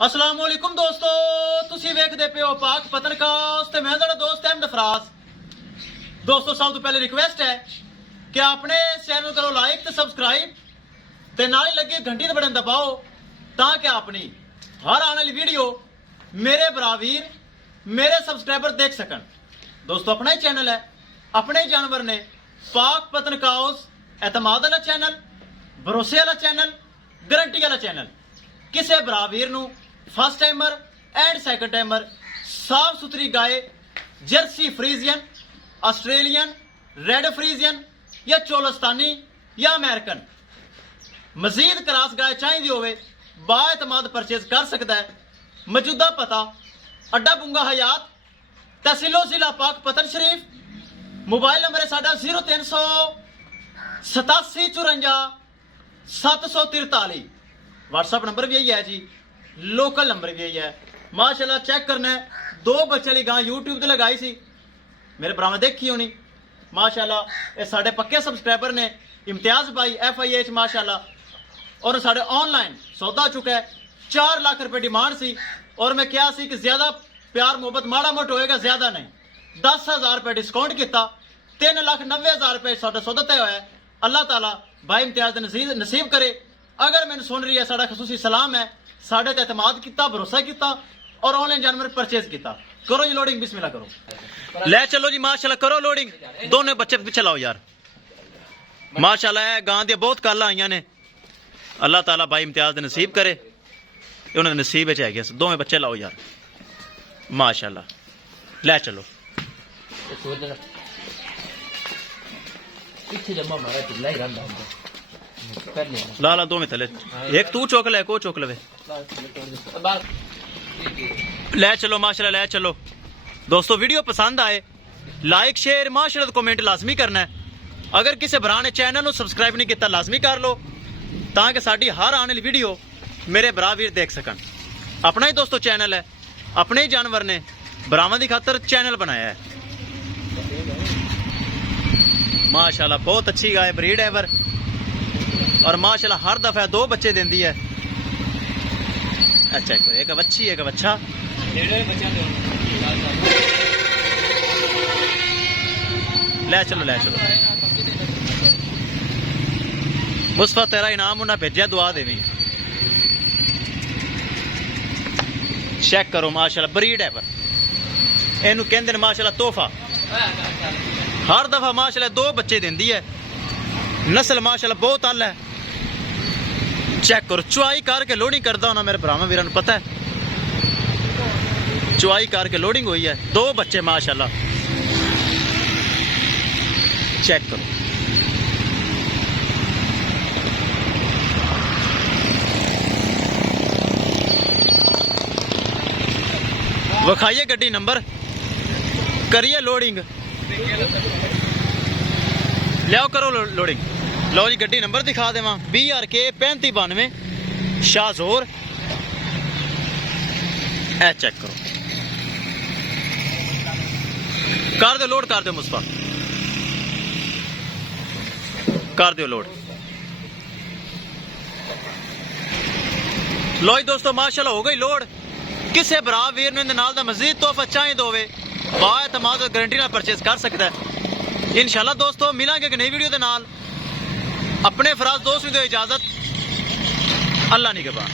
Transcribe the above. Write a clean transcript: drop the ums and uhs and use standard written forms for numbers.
अस्सलाम वालेकुम दोस्तों, तुसी वेखदे पे हो पाक पतनकास्ट ते मैं तुहाडा दोस्त अहमद फराज। दोस्तों सब तो पहले रिक्वेस्ट है कि अपने चैनल करो लाइक ते सब्सक्राइब ते नाल ही लगे घंटी ते बटन दबाओ ताकि अपनी हर आने वाली वीडियो मेरे बरावीर मेरे सब्सक्राइबर देख सकन। दोस्तों अपना ही चैनल है, अपने ही जानवर ने, पाक पतनकास्ट एतमाद वाला चैनल, भरोसे वाला चैनल, गारंटी वाला चैनल। किसी बरावीर नू first timer and second timer साफ सुथरी गाय Jersey Friesian, Australian, red Friesian या चोलस्तानी या अमेरिकन मजीद क्रॉस गाय चाहिए होवे बाएतमाद परचेज कर सकता है। मौजूदा पता अड्डा बुंगा हयात, तहसीलो जिला पाक पतन शरीफ। मोबाइल नंबर है साडा 0300 87 54 743। व्हाट्सएप नंबर भी यही है जी, लोकल नंबर भी यही है। माशाल्लाह चेक करना है, 2 बच्चे वाली गां यूट्यूब ते लगाई सी, मेरे भरा देखी होनी। माशाल्लाह ये साडे पक्के सब्सक्राइबर ने, इम्तियाज भाई FIH माशाल्लाह। और साडे ऑनलाइन सौदा चुका है, 4 लाख रुपए डिमांड सी और मैं क्या सी कि ज्यादा प्यार मोहब्बत माड़ा मोट होएगा, ज्यादा नहीं। 10,000 रुपए डिस्काउंट किया, 3,90,000 रुपए साडा सौदा तय होया। अल्लाह ताला भाई इम्तियाज नसीब करे। अगर मैंने सुन रही है साडा खसूसी सलाम है, साडे ते एतमाद किया, भरोसा किया और ऑनलाइन जानवर परचेज किया। करो जी लोडिंग, बिस्मिल्लाह करो, ले चलो जी। माशाल्लाह करो लोडिंग, दोनों बच्चे पीछे लाओ यार। माशाल्लाह गां दी बहुत कल आईयां ने, अल्लाह ताला भाई इम्तियाज नसीब करे, उन्होंने नसीब च है। दोवें बच्चे लाओ यार, माशाल्लाह ले चलो। लाला दो में थले, एक तू चौक ले, को चौक लवे, ले चलो माशाल्लाह ले चलो। दोस्तों वीडियो पसंद आए लाइक शेयर माशाल्लाह कमेंट लाजमी करना है। अगर किसी भरा ने चैनल को सब्सक्राइब नहीं किया लाजमी कर लो ताकि साडी हर आने वाली वीडियो मेरे भरा वीर देख सकन। अपना ही दोस्तों चैनल है, अपने ही जानवर ने भरावां दी खातर चैनल बनाया है। माशाल्लाह बहुत अच्छी गाय, ब्रीड एवर, और माशाल्लाह हर दफा 2 बच्चे देंदी है। अच्छा एक बच्ची एक बच्चा, ले चलो ले चलो। मुस्तफा तेरा इनाम उन्हें भेजा, दुआ देवी। चेक करो माशाल्लाह ब्रीड एवर, इनू कहंदे ने माशाल्लाह तोहफा। हर दफा माशाल्लाह 2 बच्चे देंदी है, नस्ल माशाल्लाह बहुत अल है। चेक करो, चुआई करके लोडिंग करता होना, मेरे भरावां वीरां नूं पता है। चुआई करके लोडिंग हुई है, 2 बच्चे माशाल्लाह। चेक करो, विखाइए गड्डी नंबर, करिए लोडिंग, लियाओ करो लोडिंग। लो जी गड्डी नंबर दिखा देवा, BRK 3592 शाहजोर। ए चेक करो, कर दो लोड, कर दो मुस्तफा, कर दो लोड। लो जी दोस्तों माशाल्लाह हो गई लोड। किसी भरा वीर ने नाल दा मजीद तोहफा चाहिए होवे बाएतमाद गारंटी नाल परचेज कर सकता है। इंशाल्लाह दोस्तों मिलांगे एक नई वीडियो दे नाल। अपने फराज दोस्त भी दो इजाजत, अल्लाह निगहबान।